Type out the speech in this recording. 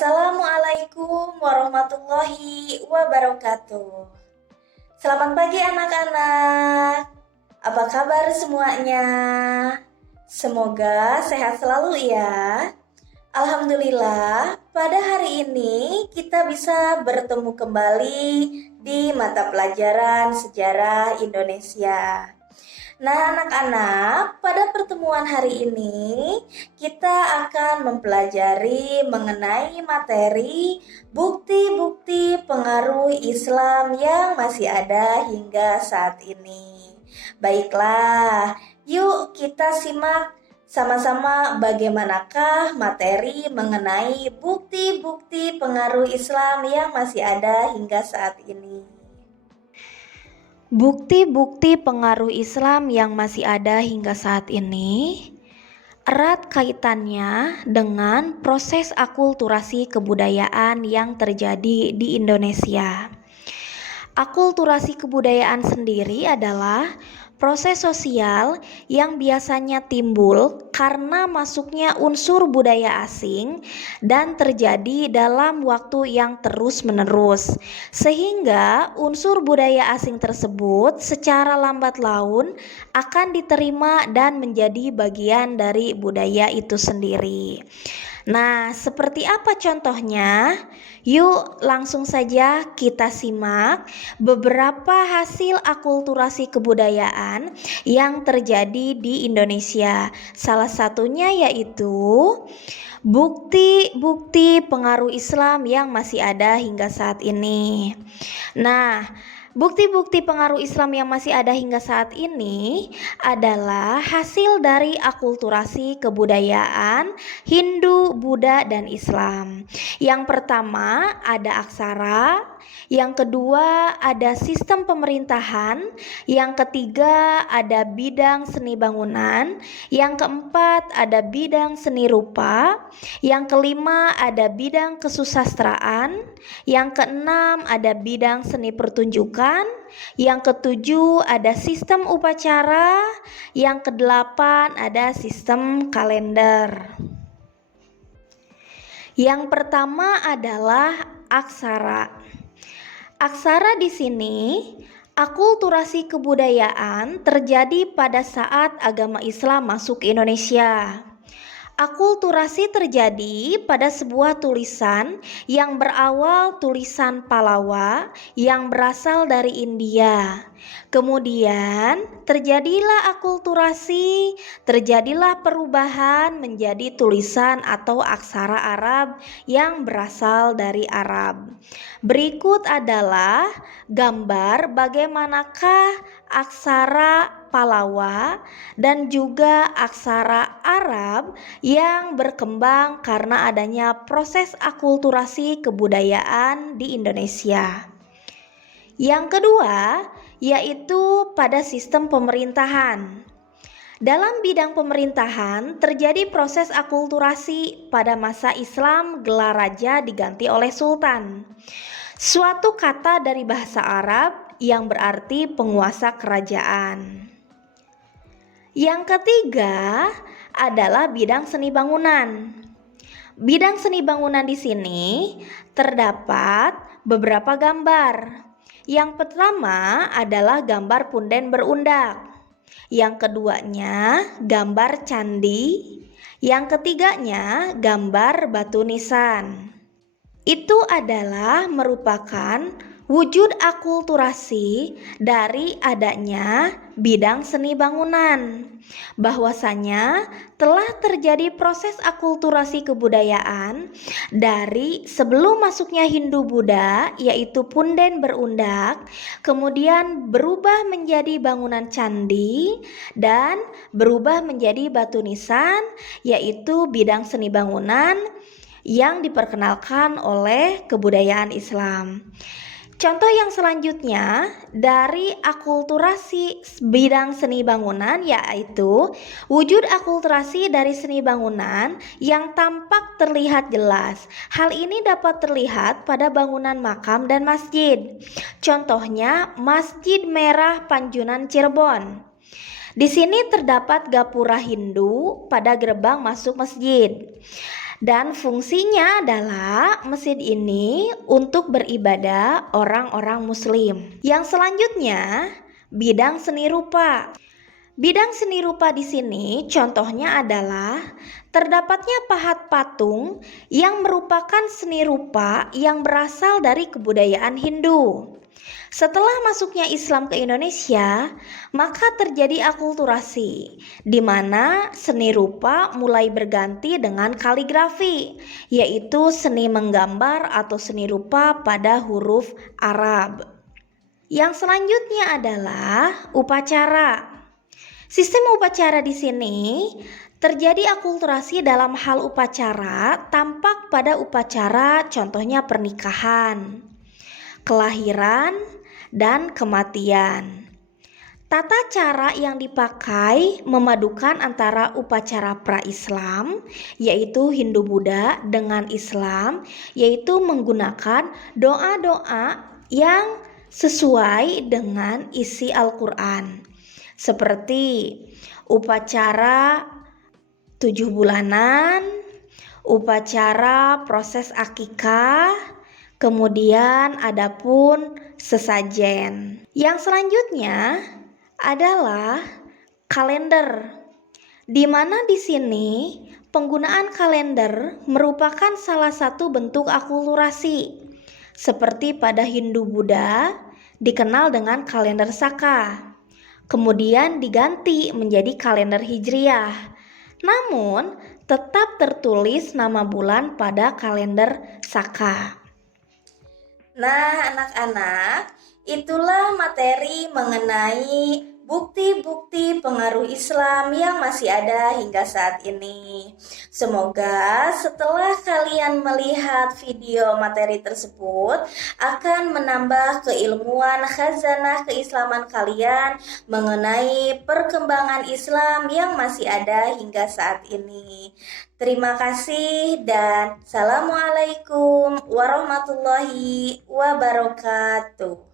Assalamualaikum warahmatullahi wabarakatuh. Selamat pagi anak-anak. Apa kabar semuanya? Semoga sehat selalu ya. Alhamdulillah, pada hari ini kita bisa bertemu kembali di mata pelajaran sejarah Indonesia. Nah, anak-anak, pada pertemuan hari ini kita akan mempelajari mengenai materi bukti-bukti pengaruh Islam yang masih ada hingga saat ini. Baiklah, yuk kita simak sama-sama bagaimanakah materi mengenai bukti-bukti pengaruh Islam yang masih ada hingga saat ini. Bukti-bukti pengaruh Islam yang masih ada hingga saat ini erat kaitannya dengan proses akulturasi kebudayaan yang terjadi di Indonesia. Akulturasi kebudayaan sendiri adalah proses sosial yang biasanya timbul karena masuknya unsur budaya asing dan terjadi dalam waktu yang terus-menerus, sehingga unsur budaya asing tersebut secara lambat laun akan diterima dan menjadi bagian dari budaya itu sendiri. Nah, seperti apa contohnya? Yuk langsung saja kita simak beberapa hasil akulturasi kebudayaan yang terjadi di Indonesia. Salah satunya yaitu bukti-bukti pengaruh Islam yang masih ada hingga saat ini. Nah, bukti-bukti pengaruh Islam yang masih ada hingga saat ini adalah hasil dari akulturasi kebudayaan Hindu, Buddha, dan Islam. Yang pertama ada aksara, yang kedua ada sistem pemerintahan, yang ketiga ada bidang seni bangunan, yang keempat ada bidang seni rupa, yang kelima ada bidang kesusastraan, yang keenam ada bidang seni pertunjukan, yang ketujuh ada sistem upacara, yang kedelapan ada sistem kalender. Yang pertama adalah aksara. Aksara di sini akulturasi kebudayaan terjadi pada saat agama Islam masuk ke Indonesia. Akulturasi terjadi pada sebuah tulisan yang berawal tulisan Palawa yang berasal dari India. Kemudian terjadilah akulturasi, terjadilah perubahan menjadi tulisan atau aksara Arab yang berasal dari Arab. Berikut adalah gambar bagaimanakah aksara Palawa dan juga aksara Arab yang berkembang karena adanya proses akulturasi kebudayaan di Indonesia. Yang kedua, yaitu pada sistem pemerintahan. Dalam bidang pemerintahan terjadi proses akulturasi pada masa Islam, gelar raja diganti oleh sultan. Suatu kata dari bahasa Arab yang berarti penguasa kerajaan. Yang ketiga adalah bidang seni bangunan. Bidang seni bangunan di sini terdapat beberapa gambar. Yang pertama adalah gambar punden berundak. Yang keduanya gambar candi. Yang ketiganya gambar batu nisan. Itu adalah merupakan wujud akulturasi dari adanya bidang seni bangunan. Bahwasanya telah terjadi proses akulturasi kebudayaan dari sebelum masuknya Hindu Buddha, yaitu punden berundak, kemudian berubah menjadi bangunan candi, dan berubah menjadi batu nisan, yaitu bidang seni bangunan yang diperkenalkan oleh kebudayaan Islam. Contoh yang selanjutnya dari akulturasi bidang seni bangunan yaitu wujud akulturasi dari seni bangunan yang tampak terlihat jelas. Hal ini dapat terlihat pada bangunan makam dan masjid. Contohnya Masjid Merah Panjunan Cirebon. Di sini terdapat gapura Hindu pada gerbang masuk masjid. Dan fungsinya adalah masjid ini untuk beribadah orang-orang muslim. Yang selanjutnya, bidang seni rupa. Bidang seni rupa di sini contohnya adalah terdapatnya pahat patung yang merupakan seni rupa yang berasal dari kebudayaan Hindu. Setelah masuknya Islam ke Indonesia, maka terjadi akulturasi, di mana seni rupa mulai berganti dengan kaligrafi, yaitu seni menggambar atau seni rupa pada huruf Arab. Yang selanjutnya adalah upacara. Sistem upacara di sini terjadi akulturasi dalam hal upacara tampak pada upacara contohnya pernikahan, kelahiran, dan kematian. Tata cara yang dipakai memadukan antara upacara pra-Islam, yaitu Hindu-Buddha, dengan Islam, yaitu menggunakan doa-doa yang sesuai dengan isi Al-Quran. Seperti upacara 7 bulanan, upacara proses akikah, kemudian adapun sesajen. Yang selanjutnya adalah kalender, di mana di sini penggunaan kalender merupakan salah satu bentuk akulturasi. Seperti pada Hindu-Buddha dikenal dengan kalender Saka, kemudian diganti menjadi kalender Hijriah. Namun tetap tertulis nama bulan pada kalender Saka. Nah, anak-anak, itulah materi mengenai bukti-bukti pengaruh Islam yang masih ada hingga saat ini. Semoga setelah kalian melihat video materi tersebut akan menambah keilmuan khazanah keislaman kalian mengenai perkembangan Islam yang masih ada hingga saat ini. Terima kasih dan Assalamualaikum warahmatullahi wabarakatuh.